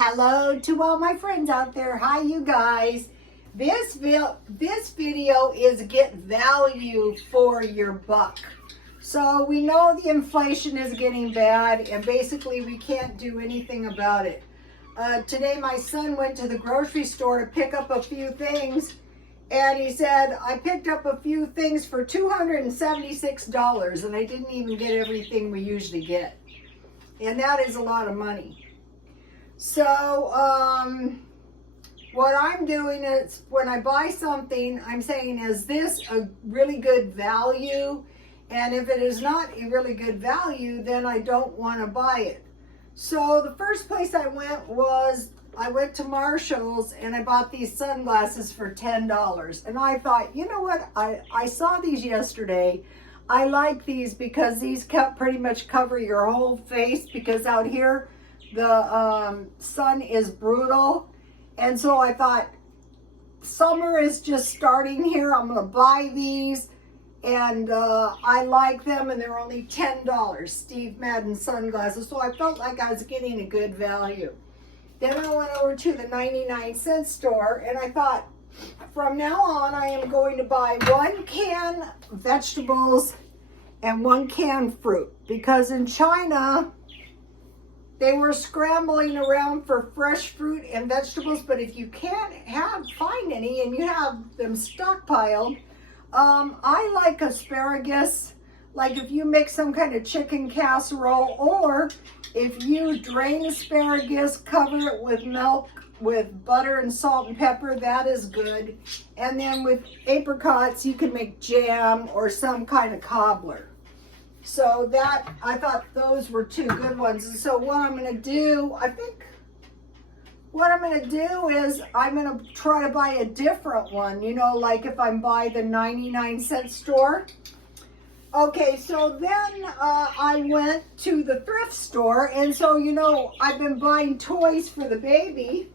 Hello to all my friends out there. Hi, you guys. This video is get value for your buck. So we know the inflation is getting bad and basically we can't do anything about it. Today my son went to the grocery store to pick up a few things and he said, I picked up a few things for $276 and I didn't even get everything we usually get. And that is a lot of money. So what I'm doing is when I buy something, I'm saying, is this a really good value? And if it is not a really good value, then I don't want to buy it. So the first place I went to Marshall's and I bought these sunglasses for $10. And I thought, you know what? I saw these yesterday. I like these because these pretty much cover your whole face, because out here the sun is brutal. And so I thought, summer is just starting here. I'm going to buy these. And I like them, and they're only $10. Steve Madden sunglasses. So I felt like I was getting a good value. Then I went over to the 99-cent store, and I thought, from now on, I am going to buy 1 can vegetables and 1 can fruit. Because in China, they were scrambling around for fresh fruit and vegetables, but if you can't find any and you have them stockpiled, I like asparagus. Like if you make some kind of chicken casserole, or if you drain asparagus, cover it with milk, with butter and salt and pepper, that is good. And then with apricots, you can make jam or some kind of cobbler. So that, I thought those were 2 good ones. And so what I'm going to do, I think, what I'm going to do is I'm going to try to buy a different one. You know, like if I'm by the 99-cent store. Okay, so then I went to the thrift store. And so, you know, I've been buying toys for the baby.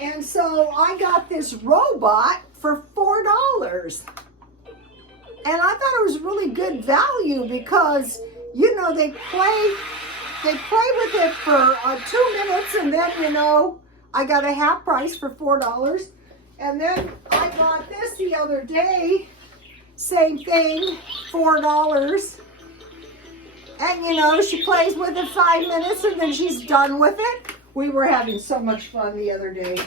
And so I got this robot for $4. And I thought it was really good value because, you know, they play with it for 2 minutes, and then, you know, I got a half price for $4. And then I bought this the other day, same thing, $4. And, you know, she plays with it 5 minutes and then she's done with it. We were having so much fun the other day.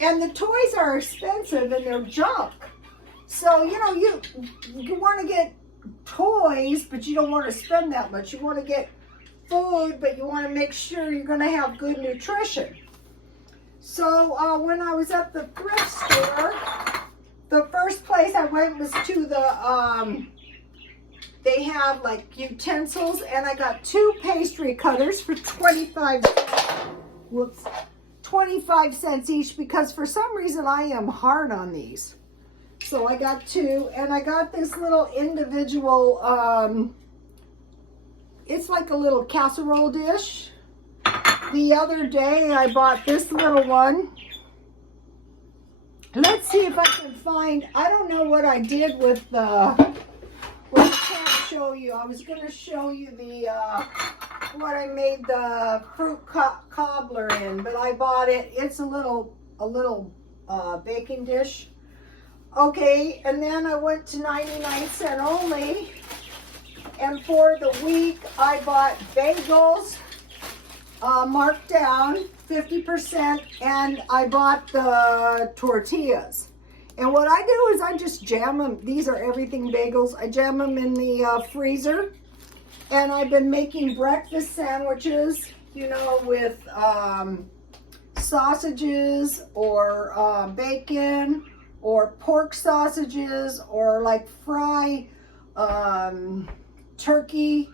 And the toys are expensive and they're junk. So, you know, you want to get toys, but you don't want to spend that much. You want to get food, but you want to make sure you're going to have good nutrition. So, when I was at the thrift store, the first place I went was to the, they have like utensils, and I got 2 pastry cutters for 25 cents each, because for some reason I am hard on these. So I got 2, and I got this little individual, it's like a little casserole dish. The other day I bought this little one. Let's see if I can find, I don't know what I did with the, well, I can't show you. I was going to show you the, what I made the fruit cobbler in, but I bought it. It's a little baking dish. Okay, and then I went to 99-cent only, and for the week I bought bagels, marked down 50%, and I bought the tortillas. And what I do is I just jam them. These are everything bagels. I jam them in the freezer, and I've been making breakfast sandwiches, you know, with sausages or bacon, or pork sausages, or like fry turkey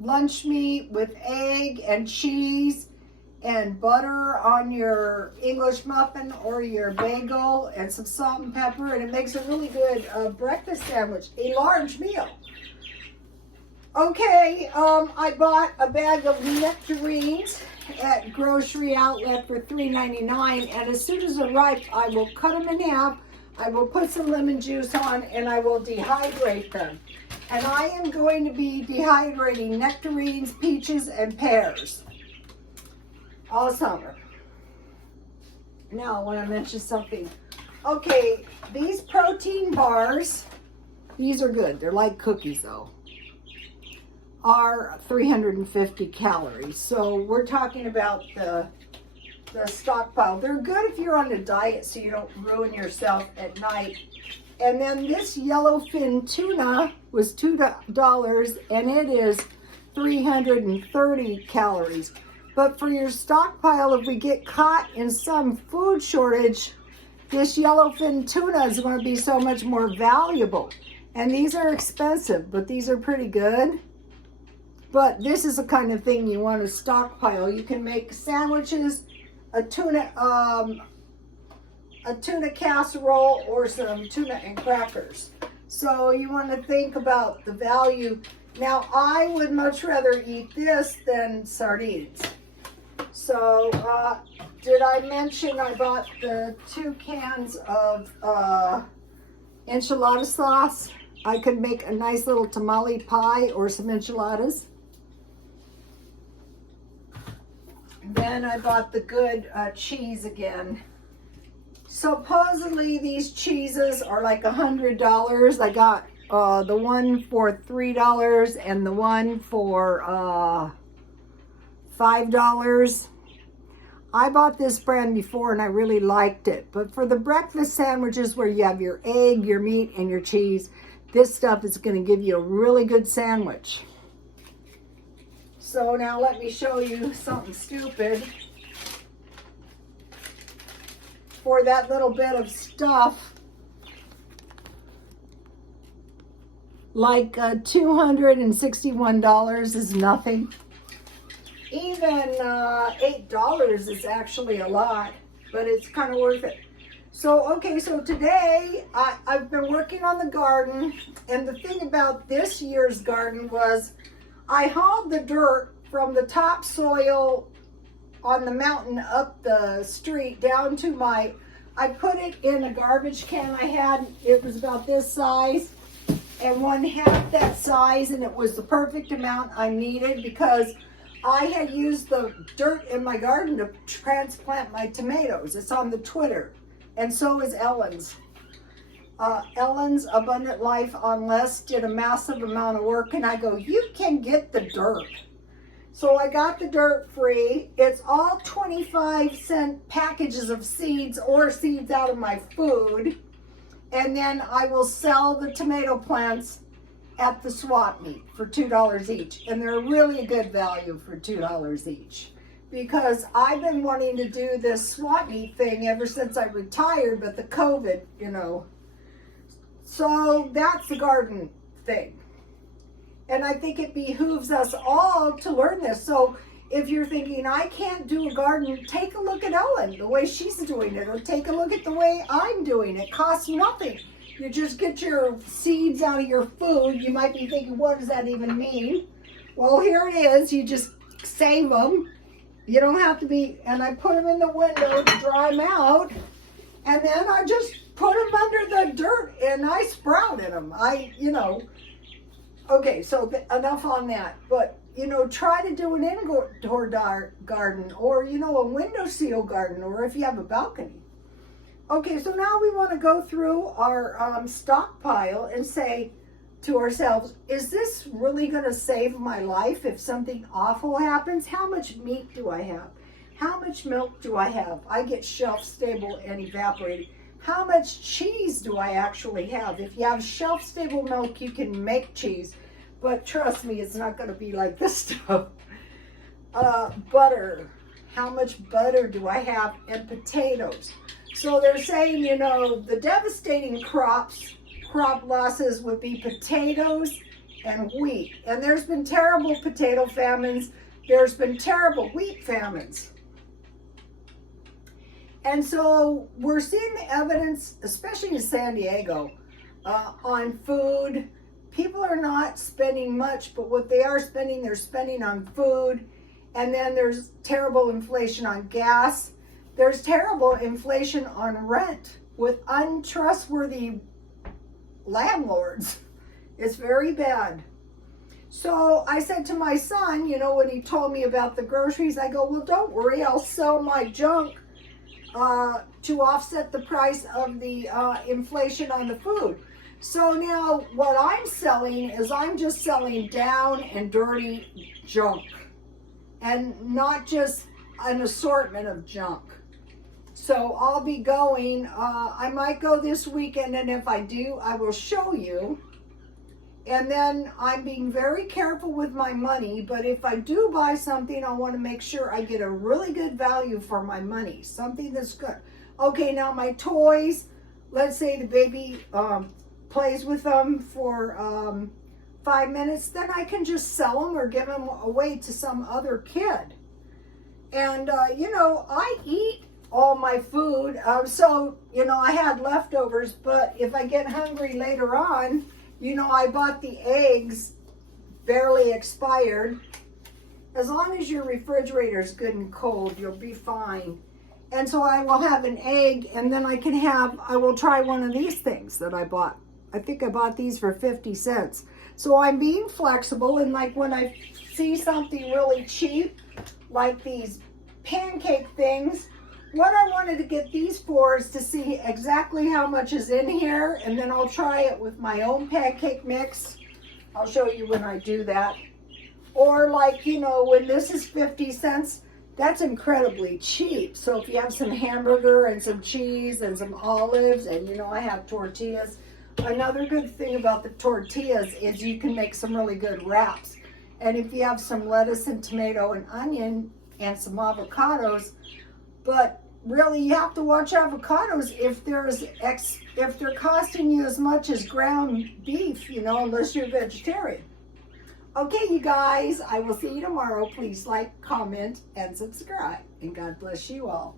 lunch meat with egg and cheese and butter on your English muffin or your bagel, and some salt and pepper, and it makes a really good breakfast sandwich, a large meal. Okay, I bought a bag of Nectarines at Grocery Outlet for $3.99, and as soon as they're ripe, I will cut them in half, I will put some lemon juice on, and I will dehydrate them. And I am going to be dehydrating nectarines, peaches, and pears. all summer. Now, I want to mention something. Okay, these protein bars, these are good. They're like cookies, though, are 350 calories. So we're talking about the Stockpile. They're good if you're on a diet so you don't ruin yourself at night. And then this yellowfin tuna was $2 and it is 330 calories. But for your Stockpile, if we get caught in some food shortage, this yellowfin tuna is going to be so much more valuable. And these are expensive, but these are pretty good. But this is the kind of thing you want to stockpile. You can make sandwiches, a tuna casserole, or some tuna and crackers. So you want to think about the value. Now, I would much rather eat this than sardines. So, did I mention I bought the 2 cans of enchilada sauce? I could make a nice little tamale pie or some enchiladas. Then I bought the good cheese again. Supposedly these cheeses are like $100. I got the one for $3 and the one for $5. I bought this brand before and I really liked it. But for the breakfast sandwiches where you have your egg, your meat, and your cheese, this stuff is going to give you a really good sandwich. So now let me show you something stupid. For that little bit of stuff, like $261 is nothing. Even $8 is actually a lot, but it's kind of worth it. So, okay, so today I've been working on the garden, and the thing about this year's garden was I hauled the dirt from the topsoil on the mountain up the street down to I put it in a garbage can I had. It was about this size and 1/2 that size, and it was the perfect amount I needed because I had used the dirt in my garden to transplant my tomatoes. It's on the Twitter, and so is Ellen's. Ellen's Abundant Life on Less did a massive amount of work, and I go, you can get the dirt. So I got the dirt free. It's all 25-cent packages of seeds or seeds out of my food. And then I will sell the tomato plants at the swap meet for $2 each. And they're really a good value for $2 each. Because I've been wanting to do this swap meet thing ever since I retired, but the COVID, you know. So that's the garden thing. And I think it behooves us all to learn this. So if you're thinking, I can't do a garden, take a look at Ellen, the way she's doing it, or take a look at the way I'm doing it. It costs nothing. You just get your seeds out of your food. You might be thinking, what does that even mean? Well, here it is. You just save them. You don't have to be, and I put them in the window to dry them out. And then I just put them under the dirt and I sprouted them. Okay, so enough on that. But, try to do an indoor garden, or, a window seal garden, or if you have a balcony. Okay, so now we want to go through our stockpile and say to ourselves, is this really going to save my life if something awful happens? How much meat do I have? How much milk do I have? I get shelf stable and evaporated. How much cheese do I actually have? If you have shelf stable milk, you can make cheese. But trust me, it's not going to be like this stuff. Butter. How much butter do I have? And potatoes. So they're saying, the devastating crop losses would be potatoes and wheat. And there's been terrible potato famines. There's been terrible wheat famines. And so we're seeing the evidence, especially in San Diego, on food. People are not spending much, but what they are spending, they're spending on food. And then there's terrible inflation on gas. There's terrible inflation on rent with untrustworthy landlords. It's very bad. So I said to my son, you know, when he told me about the groceries, I go, well, don't worry, I'll sell my junk to offset the price of the inflation on the food. So now what I'm selling is I'm just selling down and dirty junk and not just an assortment of junk. So I'll be going, I might go this weekend, and if I do, I will show you. And then I'm being very careful with my money, but if I do buy something, I want to make sure I get a really good value for my money, something that's good. Okay, now my toys, let's say the baby plays with them for 5 minutes, then I can just sell them or give them away to some other kid. And, you know, I eat all my food, so, you know, I had leftovers, but if I get hungry later on, you know, I bought the eggs, barely expired. As long as your refrigerator is good and cold, you'll be fine. And so I will have an egg, and then I will try one of these things that I bought. I think I bought these for 50 cents. So I'm being flexible, and like when I see something really cheap, like these pancake things, what I wanted to get these for is to see exactly how much is in here, and then I'll try it with my own pancake mix. I'll show you when I do that. Or like, you know, when this is 50 cents, that's incredibly cheap. So if you have some hamburger and some cheese and some olives, and you know, I have tortillas. Another good thing about the tortillas is you can make some really good wraps. And if you have some lettuce and tomato and onion and some avocados, but really, you have to watch avocados if they're costing you as much as ground beef, you know, unless you're vegetarian. Okay, you guys, I will see you tomorrow. Please like, comment, and subscribe. And God bless you all.